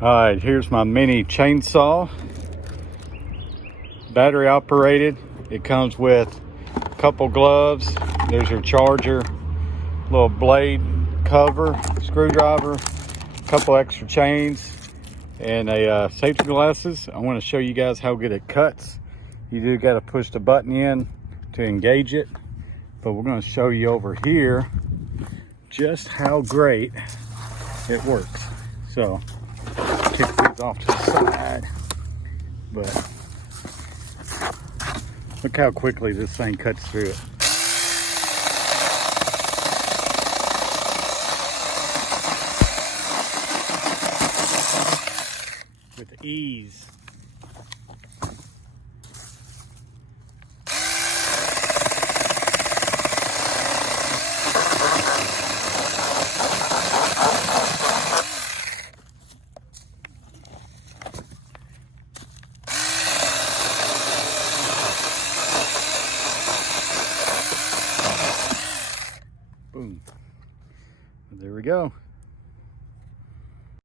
All right, here's my mini chainsaw, battery operated. It comes with a couple gloves. There's your charger, little blade cover, screwdriver, a couple extra chains, and a safety glasses. I want to show you guys how good it cuts. You do got to push the button in to engage it, but we're going to show you over here just how great it works. So kick these off to the side, but look how quickly this thing cuts through it. With ease. Boom. There we go.